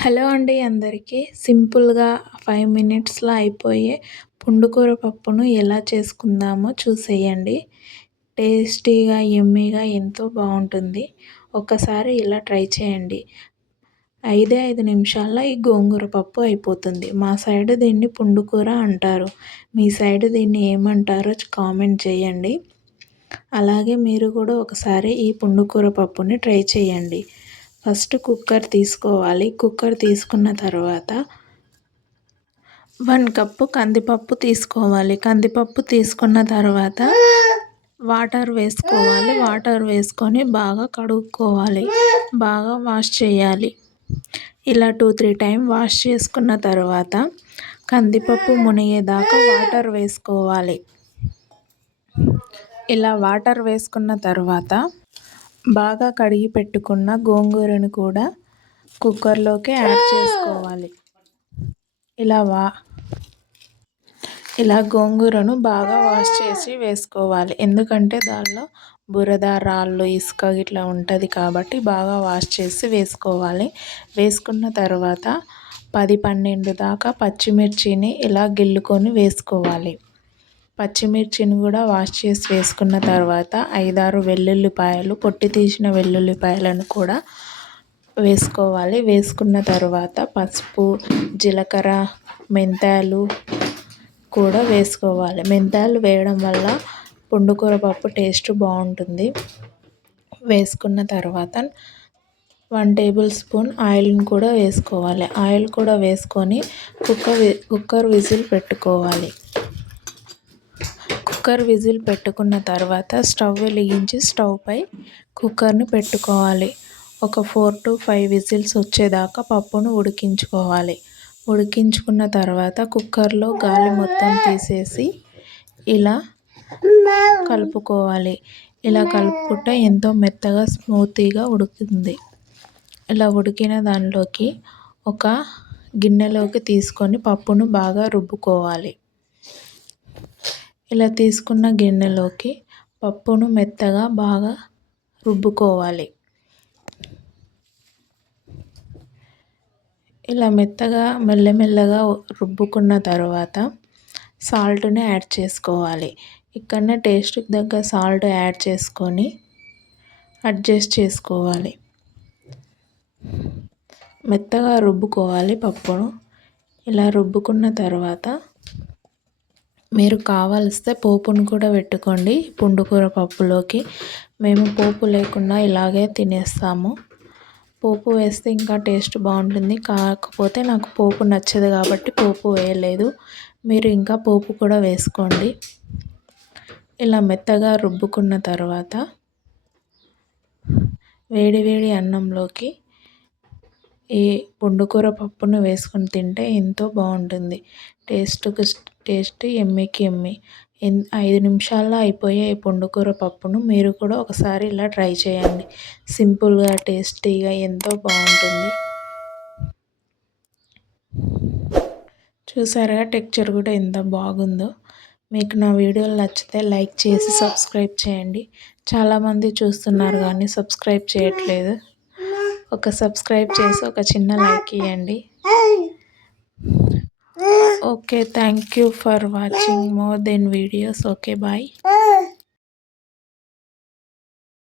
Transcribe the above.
Hello అండి అందరికీ. సింపుల్‌గా 5 మినిట్స్‌లో అయిపోయే పుండుకూర పప్పును ఎలా చేసుకుందామో చూసేయండి. టేస్టీగా, యమ్మీగా ఎంతో బావుంటుంది. ఒక్కసారి ఇలా ట్రై చేయండి. 5 నిమిషాల్లో ఈ గోంగూర పప్పు అయిపోతుంది. మా సైడ్ దీన్ని పుండుకూర అంటారు. మీ సైడ్ దీన్ని ఏమంటారో కామెంట్ చేయండి. అలాగే మీరు కూడా ఒకసారి ఈ పుండుకూర పప్పుని ట్రై చేయండి. ఫస్ట్ కుక్కర్ తీసుకోవాలి. కుక్కర్ తీసుకున్న తర్వాత 1 కప్పు కందిపప్పు తీసుకోవాలి. కందిపప్పు తీసుకున్న తర్వాత వాటర్ వేసుకోవాలి. వాటర్ వేసుకొని బాగా కడుక్కోవాలి. బాగా వాష్ చేయాలి. ఇలా 2-3 టైం వాష్ చేసుకున్న తర్వాత కందిపప్పు మునిగేదాకా వాటర్ వేసుకోవాలి. ఇలా వాటర్ వేసుకున్న తర్వాత బాగా కడిగి పెట్టుకున్న గోంగూరను కూడా కుక్కర్లోకి యాడ్ చేసుకోవాలి. ఇలా గోంగూరను బాగా వాష్ చేసి వేసుకోవాలి. ఎందుకంటే దానిలో బురద, రాళ్ళు, ఇసుక ఇట్లా ఉంటుంది కాబట్టి బాగా వాష్ చేసి వేసుకోవాలి. వేసుకున్న తర్వాత 10-12 దాకా పచ్చిమిర్చిని ఇలా గిల్లుకొని వేసుకోవాలి. పచ్చిమిర్చిని కూడా వాష్ చేసి వేసుకున్న తర్వాత 5-6 వెల్లుల్లిపాయలు, పొట్టు తీసిన వెల్లుల్లిపాయలను కూడా వేసుకోవాలి. వేసుకున్న తర్వాత పసుపు, జీలకర్ర, మెంతాలు కూడా వేసుకోవాలి. మెంతాలు వేయడం వల్ల పుండుకూర పప్పు టేస్ట్ బాగుంటుంది. వేసుకున్న తర్వాత 1 టేబుల్ స్పూన్ ఆయిల్ని కూడా వేసుకోవాలి. ఆయిల్ కూడా వేసుకొని కుక్కర్ విజిల్ పెట్టుకోవాలి. కుక్కర్ విజిల్ పెట్టుకున్న తర్వాత స్టవ్ వెలిగించి స్టవ్ పై కుక్కర్ని పెట్టుకోవాలి. ఒక 4-5 విజిల్స్ వచ్చేదాకా పప్పును ఉడికించుకోవాలి. ఉడికించుకున్న తర్వాత కుక్కర్లో గాలి మొత్తం తీసేసి ఇలా కలుపుకోవాలి. ఇలా కలుపుకుంటే ఎంతో మెత్తగా స్మూతీగా ఉడుకుతుంది. ఇలా ఉడికిన దానిలోకి ఒక గిన్నెలోకి తీసుకొని పప్పును బాగా రుబ్బుకోవాలి. ఇలా తీసుకున్న గిన్నెలోకి పప్పును మెత్తగా బాగా రుబ్బుకోవాలి. ఇలా మెత్తగా మెల్లమెల్లగా రుబ్బుకున్న తర్వాత సాల్ట్ని యాడ్ చేసుకోవాలి. ఇక్కడనే టేస్ట్కి తగ్గ సాల్ట్ యాడ్ చేసుకొని అడ్జస్ట్ చేసుకోవాలి. మెత్తగా రుబ్బుకోవాలి పప్పును. ఇలా రుబ్బుకున్న తర్వాత మీరు కావలిస్తే పోపును కూడా పెట్టుకోండి పుండుకూర పప్పులోకి. మేము పోపు లేకుండా ఇలాగే తినేస్తాము. పోపు వేస్తే ఇంకా టేస్ట్ బాగుంటుంది. కాకపోతే నాకు పోపు నచ్చదు కాబట్టి పోపు వేయలేదు. మీరు ఇంకా పోపు కూడా వేసుకోండి. ఇలా మెత్తగా రుబ్బుకున్న తర్వాత వేడి వేడి అన్నంలోకి ఈ పుండుకూర పప్పును వేసుకొని తింటే ఎంతో బాగుంటుంది. టేస్ట్ యమ్మీకి యమ్మీ. 5 నిమిషాల్లో అయిపోయే ఈ పుండుకూర పప్పును మీరు కూడా ఒకసారి ఇలా ట్రై చేయండి. సింపుల్గా, టేస్టీగా ఎంతో బాగుంటుంది. చూసారుగా టెక్చర్ కూడా ఎంత బాగుందో. మీకు నా వీడియోలు నచ్చితే లైక్ చేసి సబ్స్క్రైబ్ చేయండి. చాలామంది చూస్తున్నారు కానీ సబ్స్క్రైబ్ చేయట్లేదు. ఒక సబ్స్క్రైబ్ చేసి ఒక చిన్న లైక్ ఇవ్వండి. Okay, thank you for watching more than videos. Okay, bye.